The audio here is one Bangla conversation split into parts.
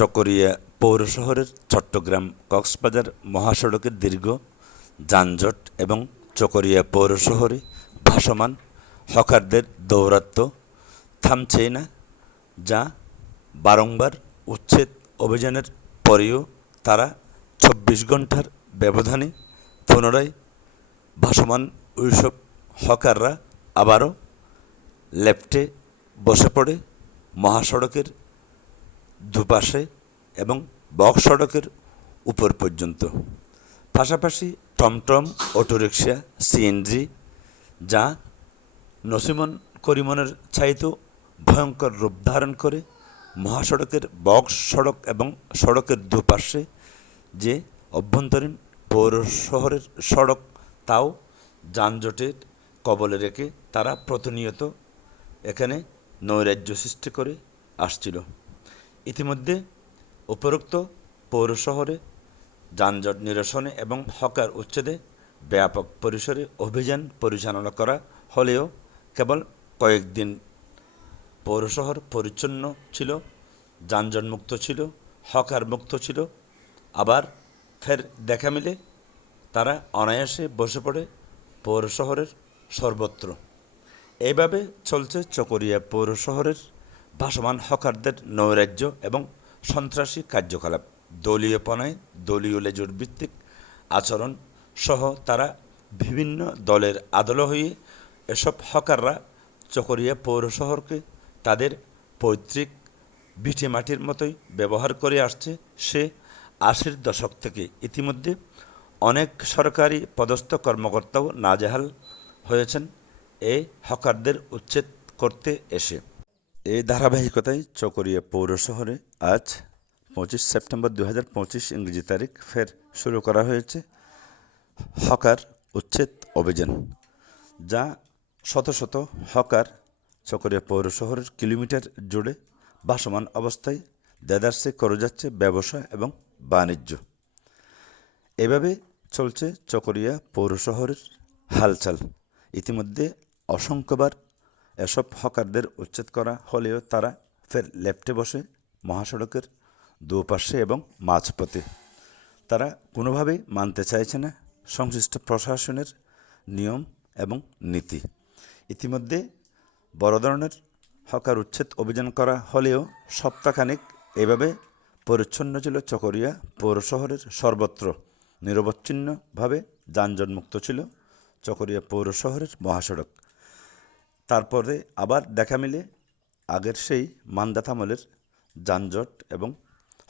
চকরিয়া পৌর শহরের চট্টগ্রাম কক্সবাজার মহাসড়কের দীর্ঘ যানজট এবং চকরিয়া পৌর শহরে ভাসমান হকারদের দৌরাত্ম্য থামছেই না, যা বারংবার উচ্ছেদ অভিযানের পরেও তারা চব্বিশ ঘণ্টার ব্যবধানে পুনরায় ভাসমান ওইসব হকাররা আবারও লেফটে বসে পড়ে মহাসড়কের দুপাশে এবং বক্স সড়কের উপর পর্যন্ত। পাশাপাশি টমটম, অটোরিকশা, সিএনজি, যা নসিমন করিমনের চাইতেও ভয়ঙ্কর রূপ ধারণ করে, মহাসড়কের বক্স সড়ক এবং সড়কের দুপাশে যে অভ্যন্তরীণ পৌর শহরের সড়ক, তাও যানজটের কবলে রেখে তারা প্রতিনিয়ত এখানে নৈরাজ্য সৃষ্টি করে আসছিল। ইতিমধ্যে উপরোক্ত পৌর শহরে যানজট নিরসনে এবং হকার উচ্ছেদে ব্যাপক পরিসরে অভিযান পরিচালনা করা হলেও কেবল কয়েকদিন পৌর শহর পরিচ্ছন্ন ছিল, যানজটমুক্ত ছিল হকার মুক্ত ছিল। আবার ফের দেখা মিলে তারা অনায়াসে বসে পড়ে পৌর শহরের সর্বত্র। এইভাবে চলছে চকরিয়া পৌর শহরের ভাসমান হকারদের নৈরাজ্য এবং সন্ত্রাসী কার্যকলাপ দলীয় দলীয়পনায় দলীয় লেজুর ভিত্তিক আচরণ সহ তারা বিভিন্ন দলের আদল হয়ে এসব হকাররা চকরিয়া পৌর শহরকে তাদের পৈতৃক ভিটে মাটির মতোই ব্যবহার করে আসছে সে আশির দশক থেকে। ইতিমধ্যে অনেক সরকারি পদস্থ কর্মকর্তাও নাজেহাল হয়েছেন এই হকারদের উচ্ছেদ করতে এসে। এই ধারাবাহিকতায় চকরিয়া পৌর শহরে আজ পঁচিশ সেপ্টেম্বর দু হাজার পঁচিশ ইংরেজি তারিখ ফের শুরু করা হয়েছে হকার উচ্ছেদ অভিযান, যা শত শত হকার চকরিয়া পৌর শহরের কিলোমিটার জুড়ে ভাসমান অবস্থায় দেদারসে করে যাচ্ছে ব্যবসা এবং বাণিজ্য। এভাবে চলছে চকরিয়া পৌর শহরের হালচাল। ইতিমধ্যে অসংখ্যবার এসব হকারদের উচ্ছেদ করা হলেও তারা ফের লেফটে বসে মহাসড়কের দুপাশে এবং মাঝপথে। তারা কোনোভাবেই মানতে চাইছে না সংশ্লিষ্ট প্রশাসনের নিয়ম এবং নীতি। ইতিমধ্যে বড় ধরনের হকার উচ্ছেদ অভিযান করা হলেও সপ্তাহখানেক এভাবে পরিচ্ছন্ন ছিল চকরিয়া পৌর শহরের সর্বত্র। নিরবচ্ছিন্নভাবে যানজটমুক্ত ছিল চকরিয়া পৌর শহরের মহাসড়ক। তারপরে আবার দেখা মিলে আগের সেই মান্দাতামলের যানজট এবং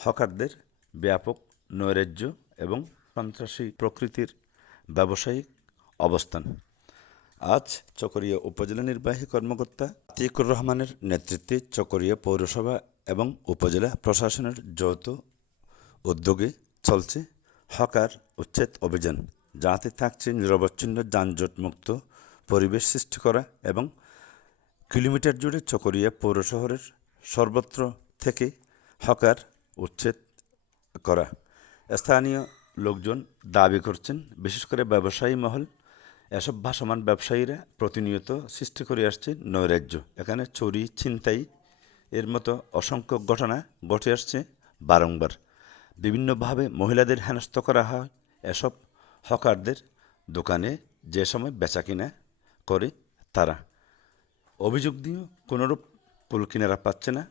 হকারদের ব্যাপক নৈরাজ্য এবং সন্ত্রাসী প্রকৃতির ব্যবসায়িক অবস্থান। আজ চকরিয়া উপজেলা নির্বাহী কর্মকর্তা আতিকুর রহমানের নেতৃত্বে চকরিয়া পৌরসভা এবং উপজেলা প্রশাসনের যৌথ উদ্যোগে চলছে হকার উচ্ছেদ অভিযান। যাতে থাকছে নিরবচ্ছিন্ন যানজটমুক্ত পরিবেশ সৃষ্টি করা এবং কিলোমিটার জুড়ে চকরিয়া পৌর শহরের সর্বত্র থেকে হকার উচ্ছেদ করা। স্থানীয় লোকজন দাবি করছেন, বিশেষ করে ব্যবসায়ী মহল, এসব ভাসমান ব্যবসায়ীরা প্রতিনিয়ত সৃষ্টি করে আসছে নৈরাজ্য। এখানে চুরি, ছিনতাই এর মতো অসংখ্য ঘটনা ঘটে আসছে বারংবার। বিভিন্নভাবে মহিলাদের হেনস্থ করা হয় এসব হকারদের দোকানে যে সময় বেচাকিনা করে তারা। অভিযোগ দিয়েও কোনোরূপ কুলকিনারা পাচ্ছে না,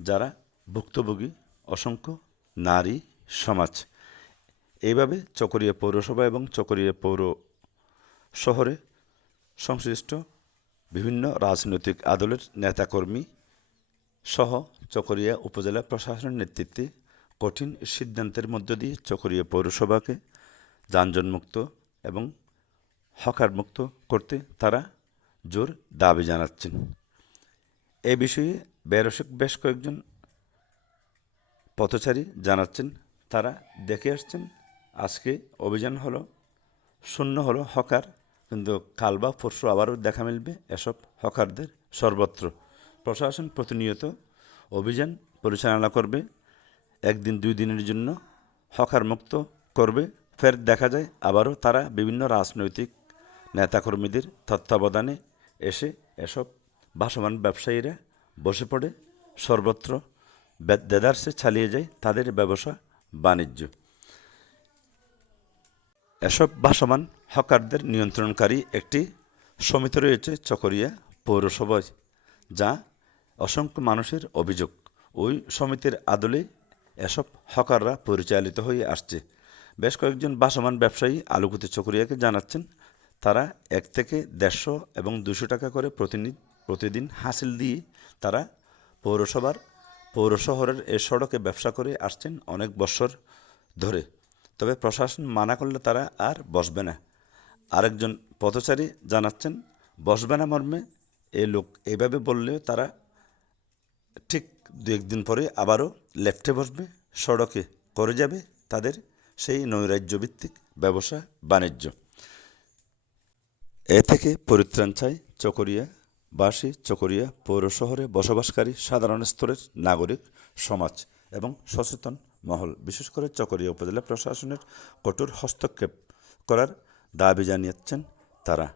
যারা ভুক্তভোগী, অসংখ্য নারী, সমাজ। এইভাবে চকরিয়া পৌরসভা এবং চকরিয়া পৌর শহরে সংশ্লিষ্ট বিভিন্ন রাজনৈতিক আদলের নেতাকর্মী সহ চকরিয়া উপজেলা প্রশাসনের নেতৃত্বে কঠিন সিদ্ধান্তের মধ্য দিয়ে চকরিয়া পৌরসভাকে যানজটমুক্ত এবং হকারমুক্ত করতে তারা জোর দাবি জানাচ্ছেন। এ বিষয়ে বেরসক বেশ কয়েকজন পথচারী জানাচ্ছেন, তারা দেখে আসছেন, আজকে অভিযান হলো, শূন্য হলো হকার, কিন্তু কাল বা পরশু আবারও দেখা মিলবে এসব হকারদের সর্বত্র। প্রশাসন প্রতিনিয়ত অভিযান পরিচালনা করবে, একদিন দুই দিনের জন্য হকার মুক্ত করবে, ফের দেখা যায় আবারও তারা বিভিন্ন রাজনৈতিক নেতাকর্মীদের তত্ত্বাবধানে এসে এসব ভাসমান ব্যবসায়ীরা বসে পড়ে, সর্বত্র দেদারসে চালিয়ে যায় তাদের ব্যবসা বাণিজ্য। এসব ভাসমান হকারদের নিয়ন্ত্রণকারী একটি সমিতি রয়েছে চকরিয়া পৌরসভায়, যা অসংখ্য মানুষের অভিযোগ। ওই সমিতির আদলে এসব হকাররা পরিচালিত হয়ে আসছে। বেশ কয়েকজন ভাসমান ব্যবসায়ী আলুকুতি চকরিয়াকে জানাচ্ছেন তারা এক থেকে দেড়শো এবং দুশো টাকা করে প্রতিদিন প্রতিদিন হাসিল দিয়ে তারা পৌরসভার পৌর শহরের এ সড়কে ব্যবসা করে আসছেন অনেক বছর ধরে। তবে প্রশাসন মানা করলে তারা আর বসবে না। আরেকজন পথচারী জানাচ্ছেন, বসবে না মর্মে? এ লোক এইভাবে বললেও তারা ঠিক দু একদিন পরে আবারও লেফটে বসবে, সড়কে করে যাবে তাদের সেই নৈরাজ্যভিত্তিক ব্যবসা বাণিজ্য এ থেকে পরিত্রাণ চাই চকরিয়া বাসী চকরিয়া পৌর শহরে বসবাসকারী সাধারণ স্তরের নাগরিক, সমাজ এবং সচেতন মহল, বিশেষ করে চকরিয়া উপজেলা প্রশাসনের কঠোর হস্তক্ষেপ করার দাবি জানিয়েছেন তারা।